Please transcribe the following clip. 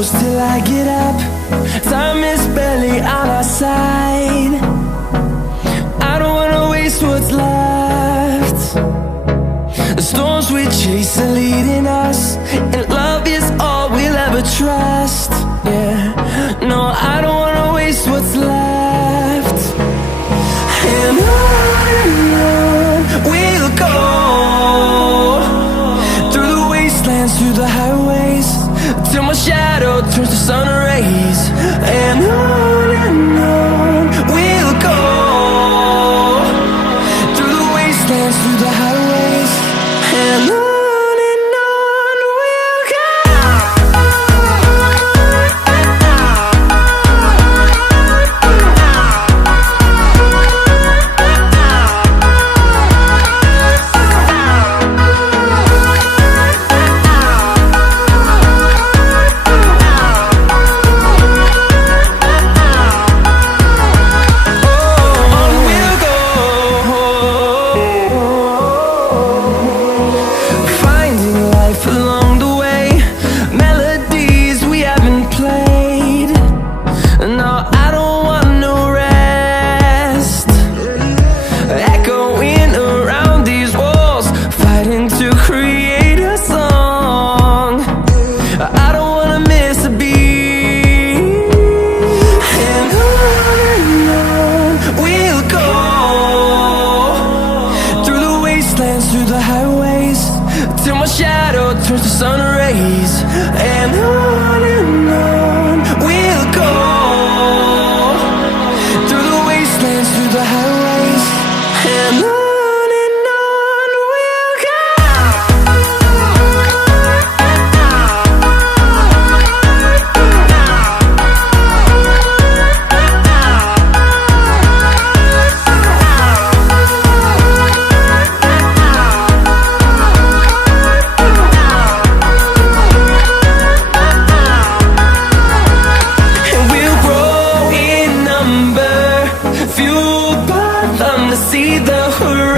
close till I get up. Time is barely on our side. I don't wanna waste what's left. The storms we chase are leading us, and love is all we'll ever trust. Yeah, no, I don't wanna waste what's left. And on we'll go, through the wastelands, through the highways, till my shadow turns to sun rays. And on we'll go, through the wastelands, through the highways, and on we'll go. Through the highways, till my shadow turns to sun rays. And on we'll go, through the wastelands, through the highways, and on we'll go. Fueled by them to see the horizon.